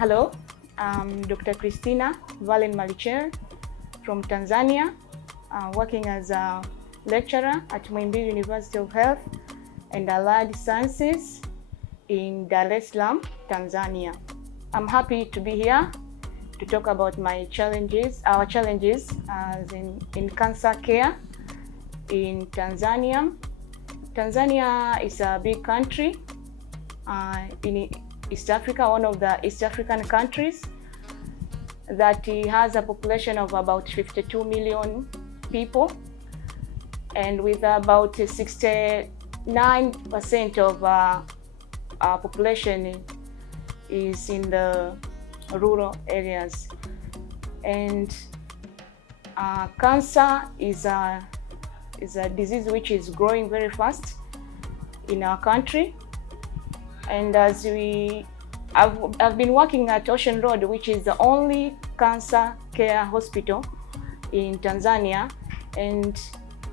Hello, I'm Dr. Christina Vallen Malichewe from Tanzania, working as a lecturer at Medical University of Health and Allied Sciences in Dar es Salaam, Tanzania. I'm happy to be here to talk about our challenges as in cancer care in Tanzania. Tanzania is a big country in East Africa, one of the East African countries that has a population of about 52 million people, and with about 69% of our population is in the rural areas. And cancer is a disease which is growing very fast in our country. And as I've been working at Ocean Road, which is the only cancer care hospital in Tanzania, and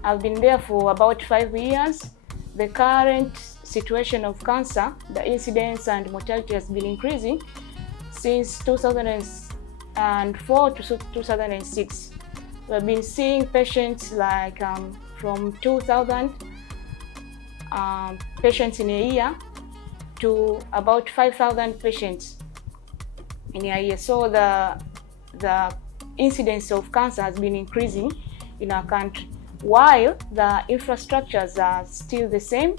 I've been there for about 5 years. The current situation of cancer, the incidence and mortality has been increasing since 2004 to 2006. We've been seeing patients like from 2,000 patients in a year to about 5,000 patients in a year. So the incidence of cancer has been increasing in our country, while the infrastructures are still the same.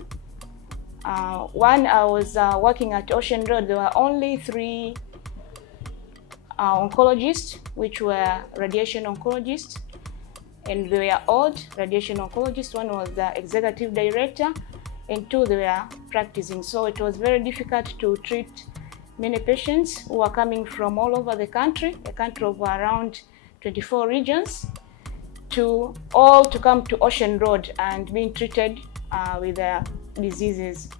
When I was working at Ocean Road, there were only 3 oncologists, which were radiation oncologists, and they were old radiation oncologists. One was the executive director, and 2 they were practicing. So it was very difficult to treat many patients who are coming from all over the country, a country of around 24 regions, to come to Ocean Road and being treated with their diseases.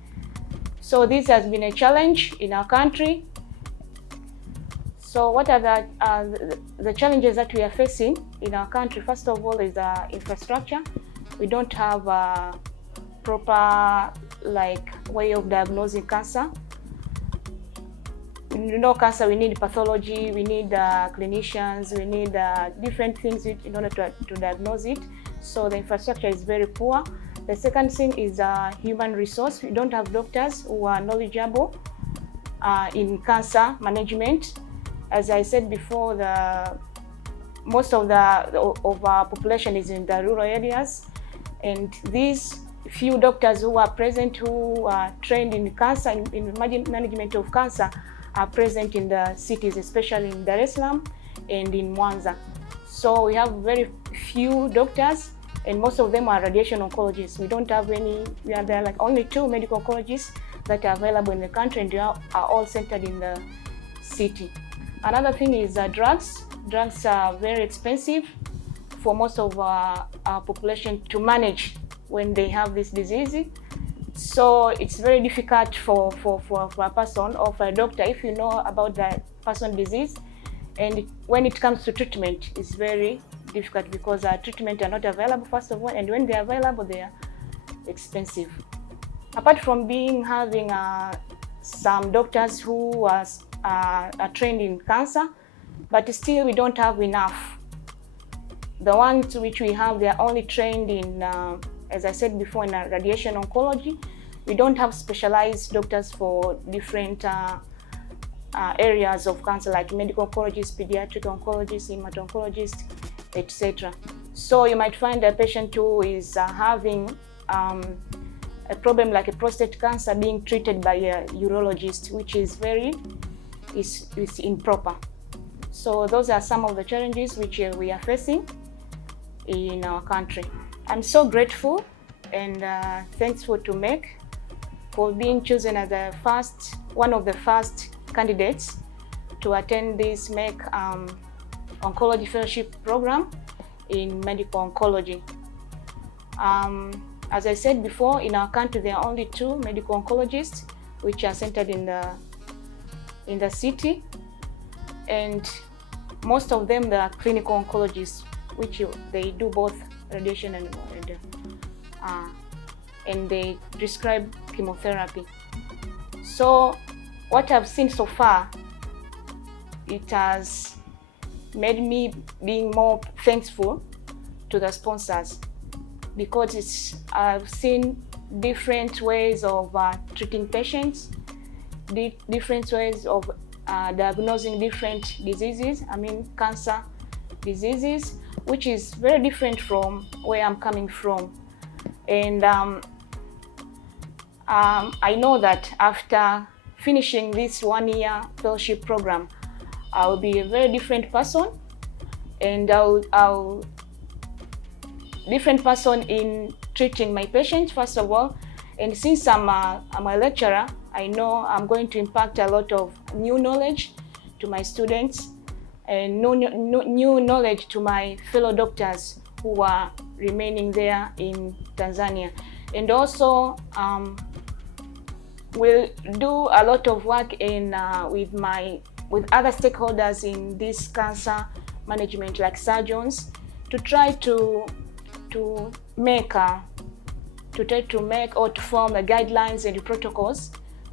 So this has been a challenge in our country. So what are the challenges that we are facing in our country? First of all is infrastructure. We don't have a proper way of diagnosing cancer. You know, cancer, we need pathology, we need clinicians, we need different things in order to diagnose it. So the infrastructure is very poor. The second thing is human resource. We don't have doctors who are knowledgeable in cancer management. As I said before, most of our population is in the rural areas, and these few doctors who are present, who are trained in cancer, in management of cancer, are present in the cities, especially in Dar es Salaam and in Mwanza. So we have very few doctors, and most of them are radiation oncologists. We don't have any. There are like only 2 medical oncologists that are available in the country, and they are all centered in the city. Another thing is drugs. Drugs are very expensive for most of our population to manage when they have this disease. So it's very difficult for a person or for a doctor, if you know about the person's disease, and when it comes to treatment, it's very difficult because treatment are not available, first of all, and when they are available, they are expensive. Apart from having some doctors who are trained in cancer, but still we don't have enough. The ones which we have, they are only trained in, as I said before, in radiation oncology. We don't have specialized doctors for different areas of cancer, like medical oncologists, pediatric oncologists, hematologists, etc. So you might find a patient who is having a problem like a prostate cancer being treated by a urologist, which is is improper. So those are some of the challenges which we are facing in our country. I'm so grateful and thankful to Merck for being chosen as one of the first candidates to attend this Merck Oncology Fellowship Program in Medical Oncology. As I said before, in our country there are only 2 medical oncologists which are centered in the city, and most of them they are clinical oncologists, which they do both radiation and they prescribe chemotherapy. So what I've seen so far it has made me being more thankful to the sponsors, because I've seen different ways of treating patients, different ways of diagnosing different diseases, cancer diseases, which is very different from where I'm coming from. And I know that after finishing this 1-year fellowship program, I'll be a very different person, and I'll different person in treating my patients, first of all. And since I'm a lecturer, I know I'm going to impact a lot of new knowledge to my students and new knowledge to my fellow doctors who are remaining there in Tanzania. And also we'll do a lot of work with other stakeholders in this cancer management, like surgeons, to try to make or to form the guidelines and the protocols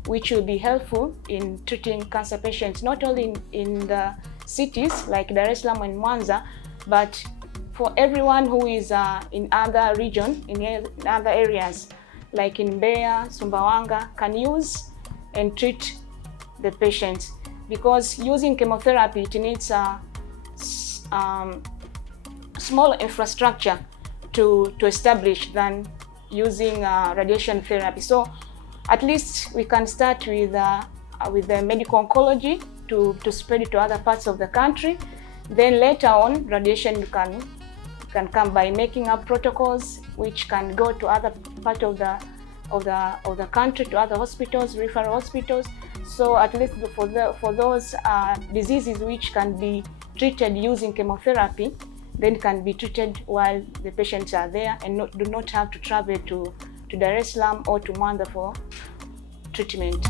which will be helpful in treating cancer patients, not only in the cities like Dar es Salaam and Mwanza, but for everyone who is in other regions, in other areas, like in Mbeya, Sumbawanga, can use and treat the patients. Because using chemotherapy, it needs a small infrastructure to establish than using radiation therapy. So at least we can start with the medical oncology to spread it to other parts of the country. Then later on, radiation can come by making up protocols which can go to other part of the country, to other hospitals, referral hospitals. So at least for those diseases which can be treated using chemotherapy, then can be treated while the patients are there and do not have to travel to Dar es Salaam or to Mwanza for treatment.